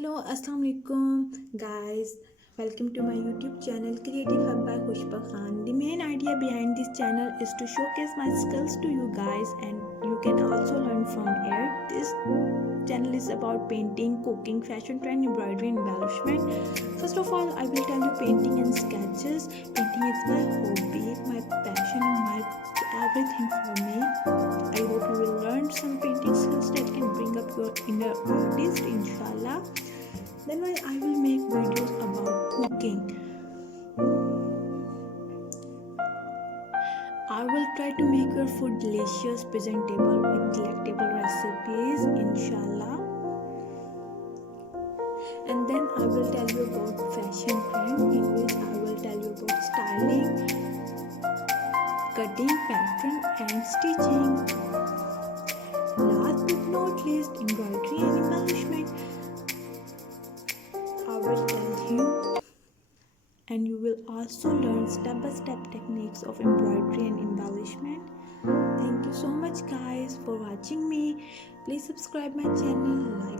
Hello, Assalamu alaikum, guys. Welcome to my YouTube channel Creative Hub by Khushba Khan. The main idea behind this channel is to showcase my skills to you guys, and you can also learn from here. This channel is about painting, cooking, fashion trend, embroidery, embellishment. First of all, I will tell you painting and sketches. Painting is my hobby, my passion, my everything for me. I hope you will learn some painting skills that can bring up your inner artist, inshallah. Then I will make videos about cooking. I will try to make your food delicious, presentable with delectable recipes, inshallah. And then I will tell you about fashion trend, in which I will tell you about styling, cutting, pattern and stitching. Last but not least, embroidery and embellishment. I will tell you, and you will also learn step-by-step techniques of embroidery and embellishment. Thank you so much guys for watching me. Please subscribe my channel, like